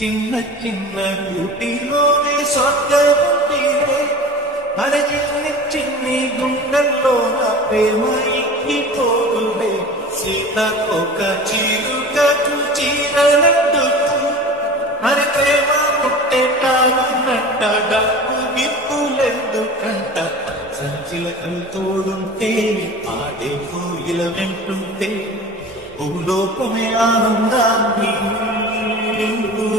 చిన్న చిన్న గుటిలోనే స్వర్గముందిరే మన చిన్ని చిన్ని గుండెల్లో నా ప్రేమ ఇంకిపోదులే సీతకొక చిలుకకు చీరలందుకు మన ప్రేమ పుట్టేటానున్నట్ట డబ్బు విప్పులెందుకంట సంచిలకలు తోడుంటే ఆడే కోయిల వెంటుంటే భూలోకమే ఆనందాన్ని